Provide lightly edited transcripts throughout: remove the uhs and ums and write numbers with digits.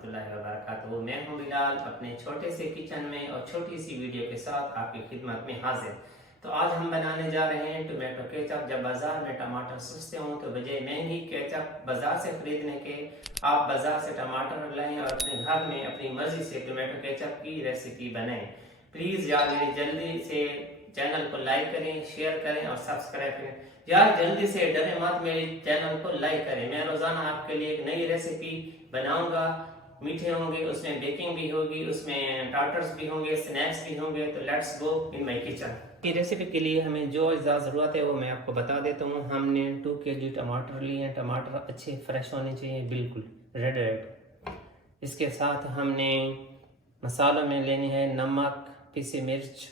रहमतुल्लाहि व बरकातुहू। मैं हूं बिलाल अपने छोटे से किचन में और छोटी सी वीडियो के साथ आपकी खिदमत में हाजिर। तो आज हम बनाने जा रहे हैं टोमेटो केचप। जब बाजार में टमाटर सस्ते हों तो बजाय महंगी केचप बाजार से खरीदने के आप बाजार से टमाटर लाएं और अपने घर में अपनी मर्जी से टोमेटो केचप की रेसिपी बनाएं। प्लीज़ यार मेरी जल्दी से चैनल को लाइक करें, शेयर करें और सब्सक्राइब करें। यार जल्दी से डरे मत, मेरे चैनल को लाइक करें। मैं रोजाना आपके लिए एक नई रेसिपी बनाऊंगा। मीठे होंगे, उसमें बेकिंग भी होगी, उसमें टार्टर्स भी होंगे, स्नैक्स भी होंगे। तो let's go in my kitchen. की रेसिपी के लिए हमें जो अज्जा ज़रूरत है वो मैं आपको बता देता हूँ। हमने 2 kg टमाटर लिए हैं। टमाटर अच्छे फ्रेश होने चाहिए, बिल्कुल रेड। इसके साथ हमने मसालों में लेने हैं नमक, पीसी मिर्च,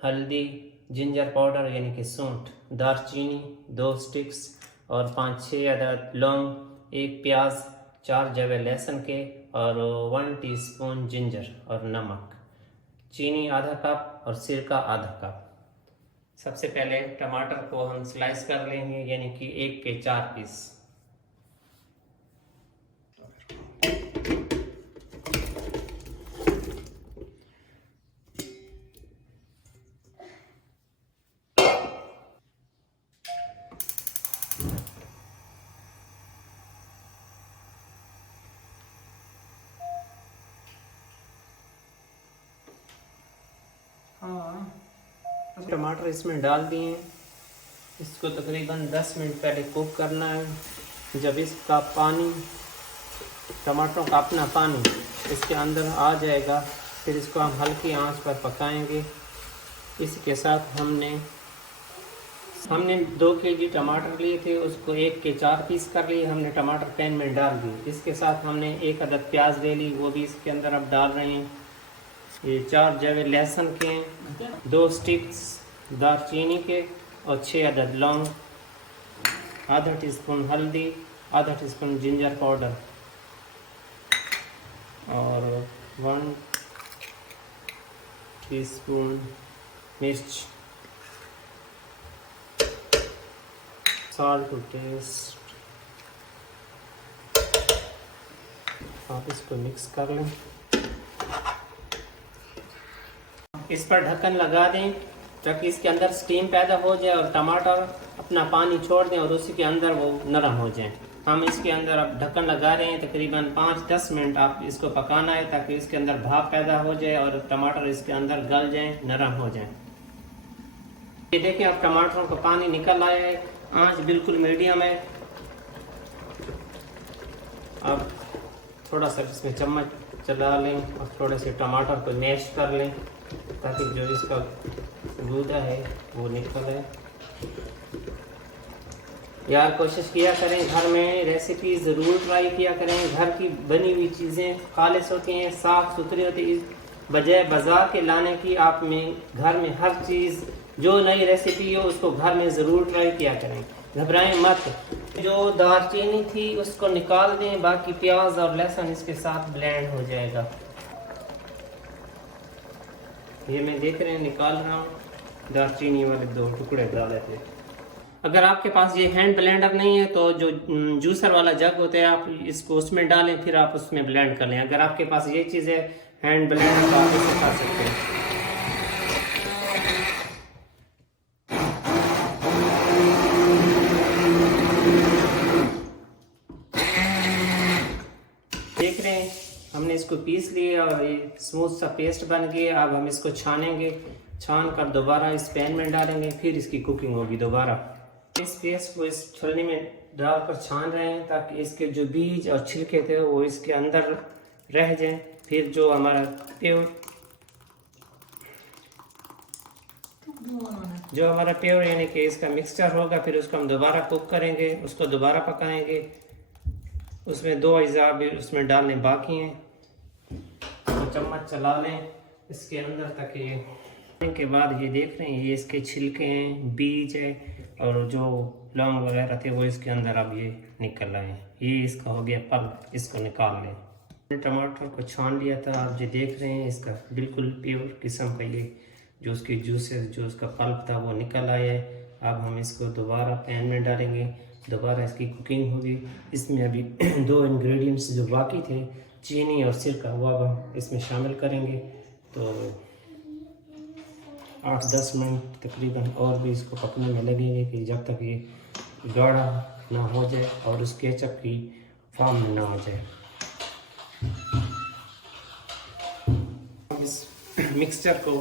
हल्दी, जिंजर पाउडर यानी कि सूंठ, दालचीनी 2 स्टिक्स और 5-6 अदद लौंग, 1 प्याज, 4 जवे लहसुन के और 1 टीस्पून जिंजर और नमक, चीनी आधा कप और सिरका आधा कप। सबसे पहले टमाटर को हम स्लाइस कर लेंगे यानी कि 1 के 4 पीस। टमाटर इसमें डाल दिए। इसको तकरीबन 10 मिनट पहले कुक करना है। जब इसका पानी, टमाटरों का अपना पानी इसके अंदर आ जाएगा, फिर इसको हम हल्की आंच पर पकाएंगे। इसके साथ हमने 2 kg टमाटर लिए थे, उसको 1 के 4 पीस कर लिए। हमने टमाटर पैन में डाल दिए। इसके साथ हमने 1 अदद प्याज ले ली, वो भी इसके अंदर अब डाल रहे हैं। ये 4 जवे लहसुन के, 2 स्टिक्स दालचीनी के और 6 अदद लौंग, आधा टीस्पून हल्दी, आधा टीस्पून जिंजर पाउडर और 1 टीस्पून मिर्च, सॉल्ट टू टेस्ट। आप इसको मिक्स कर लें। इस पर ढक्कन लगा दें ताकि इसके अंदर स्टीम पैदा हो जाए और टमाटर अपना पानी छोड़ दें और उसी के अंदर वो नरम हो जाए। हम इसके अंदर अब ढक्कन लगा रहे हैं। तकरीबन 5-10 मिनट आप इसको पकाना है ताकि इसके अंदर भाप पैदा हो जाए और टमाटर इसके अंदर गल जाए, नरम हो जाए। ये देखिए अब टमाटरों का पानी निकल आया है। आंच बिल्कुल मीडियम है। अब थोड़ा सा इसमें चम्मच चला लें और थोड़े से टमाटर को मैश कर लें ताकि जो इसका गूदा है वो निकले। यार कोशिश किया करें, घर में रेसिपी ज़रूर ट्राई किया करें। घर की बनी हुई चीज़ें खालिस होती हैं, साफ़ सुथरी होती है। बजाय बाजार के लाने की आप में घर में हर चीज़ जो नई रेसिपी हो उसको घर में ज़रूर ट्राई किया करें। घबराएं मत। जो दालचीनी थी उसको निकाल दें, बाकी प्याज और लहसुन इसके साथ ब्लेंड हो जाएगा। ये मैं देख रहे हैं निकाल रहा हूँ। दालचीनी वाले 2 टुकड़े डाले थे। अगर आपके पास ये हैंड ब्लेंडर नहीं है तो जो जूसर वाला जग होता है आप इसको उसमें डालें, फिर आप उसमें ब्लेंड कर लें। अगर आपके पास ये चीज़ है हैंड ब्लेंडर तो आप इसे कर सकते हैं। देख रहे हैं हमने इसको पीस लिया और ये स्मूथ सा पेस्ट बन गया। अब हम इसको छानेंगे। छान कर दोबारा इस पैन में डालेंगे, फिर इसकी कुकिंग होगी दोबारा। इस पेस्ट को इस छलनी में डालकर छान रहे हैं ताकि इसके जो बीज और छिलके थे वो इसके अंदर रह जाएं। फिर जो हमारा प्योर यानी कि इसका मिक्सचर होगा, फिर उसको हम दोबारा कुक करेंगे, उसको दोबारा पकाएंगे। उसमें 2 अज्जा भी उसमें डालने बाकी हैं। तो चम्मच चला लें इसके अंदर ताकि ये के बाद ये देख रहे हैं ये इसके छिलके हैं, बीज है और जो लौंग वगैरह थे वो इसके अंदर अब ये निकल आए। ये इसका हो गया पल्प, इसको निकाल लें। टमाटर को छान लिया था, आप जो देख रहे हैं इसका बिल्कुल प्योर किस्म का ये जो उसकी जूसेस, जो उसका पल्प था वो निकल आया है। अब हम इसको दोबारा पैन में डालेंगे, दोबारा इसकी कुकिंग होगी। इसमें अभी 2 इंग्रेडिएंट्स जो बाकी थे, चीनी और सिरका वो अब हम इसमें शामिल करेंगे। तो 8-10 मिनट तकरीबन और भी इसको पकने में लगेंगे कि जब तक ये गाढ़ा ना हो जाए और उस केचप की फॉर्म में ना आ जाए। इस मिक्सचर को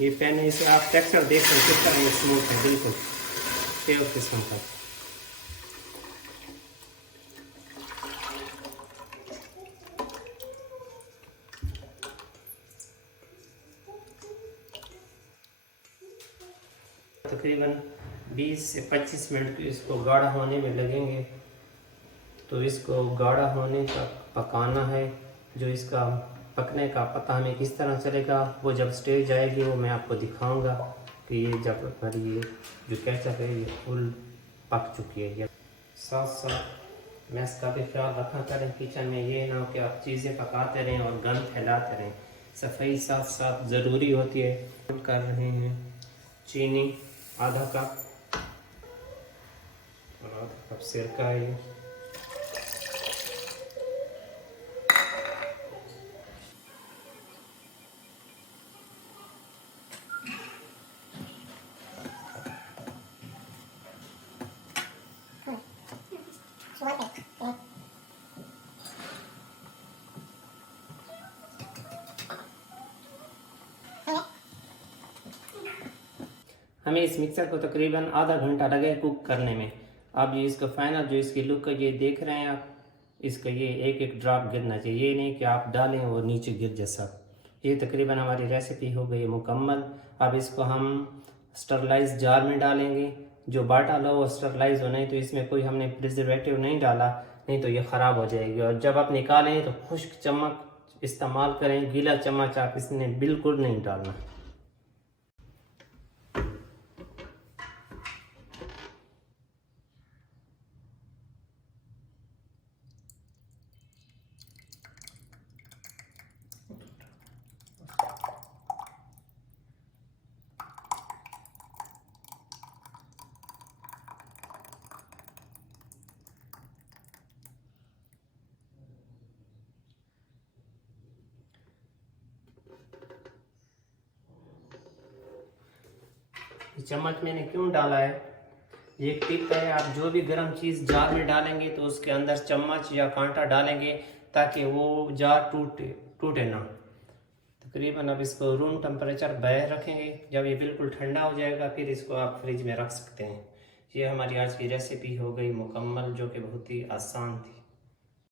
ये पहले इसे आप टेक्सचर देख रहे हैं किस तरह ये स्मूथ है, बिल्कुल सेव किस्म का। तकरीबन 20 से 25 मिनट इसको गाढ़ा होने में लगेंगे। तो इसको गाढ़ा होने तक पकाना है। जो इसका पकने का पता हमें किस तरह चलेगा, वो जब स्टेज आएगी वो मैं आपको दिखाऊंगा कि ये जब हमारी ये जो केचप है ये फुल पक चुकी है। साथ साथ मैं इसका भी ख्याल रखा करें किचन में, ये ना हो कि आप चीज़ें पकाते रहें और गंद फैलाते रहें। सफाई साथ साथ ज़रूरी होती है। कर रहे हैं चीनी आधा कप और आधा कप सिरका है। हमें इस मिक्सर को तकरीबन आधा घंटा लगे कुक करने में। अब ये इसका फाइनल जो इसकी लुक है ये देख रहे हैं आप, इसका ये एक एक ड्रॉप गिरना चाहिए, ये नहीं कि आप डालें और नीचे गिर जैसा। ये तकरीबन हमारी रेसिपी हो गई मुकम्मल। अब इसको हम स्टरलाइज जार में डालेंगे। जो बाटल हो वो स्टरलाइज होना है, तो इसमें कोई हमने प्रिजर्वेटिव नहीं डाला, नहीं तो ये ख़राब हो जाएगी। और जब आप निकालें तो खुश्क चम्मच इस्तेमाल करें, गीला चम्मच आप इसमें बिल्कुल नहीं डालना। चम्मच मैंने क्यों डाला है, ये एक टिप है। आप जो भी गर्म चीज़ जार में डालेंगे तो उसके अंदर चम्मच या कांटा डालेंगे ताकि वो जार टूटे ना। तकरीबन अब इसको रूम टेम्परेचर बाहर रखेंगे। जब ये बिल्कुल ठंडा हो जाएगा फिर इसको आप फ्रिज में रख सकते हैं। ये हमारी आज की रेसिपी हो गई मुकम्मल, जो कि बहुत ही आसान थी।